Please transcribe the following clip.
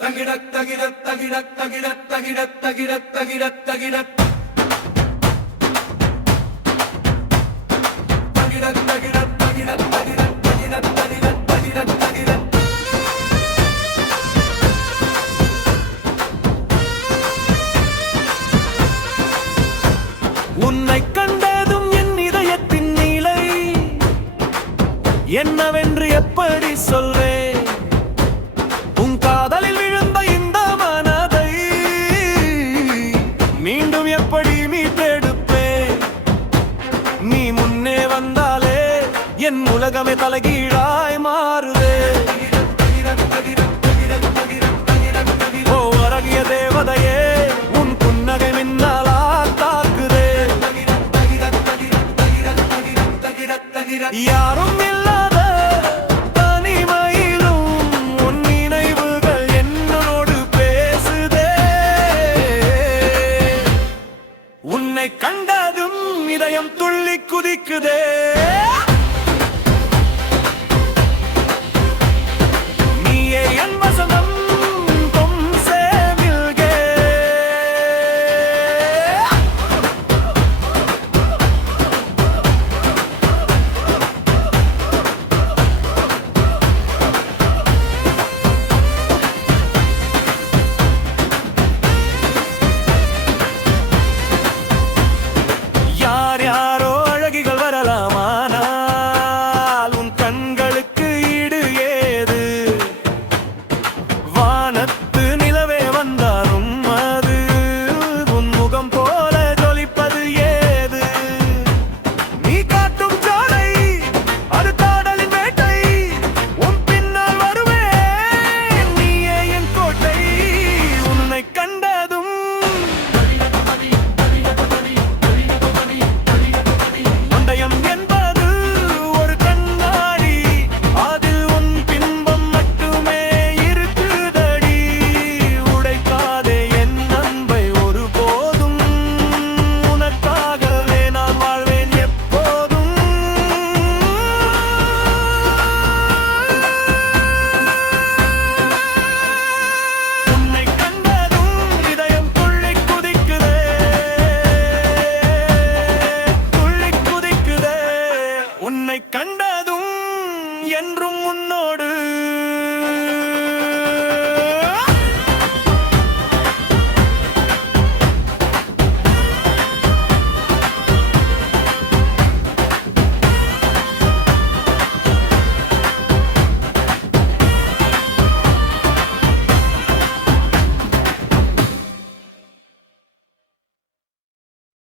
தகிடத் தகிடத் தகிடத் தகிடத் தகிடத் தகிடத் தகிடத் தகிடத் தகிடத் தகிடத் தகிடத் தகிடத் தகிடத் தகிடத் தகிடத் தகிடத் உன்னை கண்டதும் என் இதயத்தின் நிலை என்னவென்று எப்படி சொல்வேன் மீண்டும் மீட்டெடுப்பேன் நீ முன்னே வந்தாலே என் உலகமே தலைகீழாய் மாறுதே. ஓ அரகிய தேவதையே உன் புன்னகை மின்னாலா தாக்குதே. யாரும் உன்னை கண்டதும் இதயம் துள்ளி குதிக்குதே.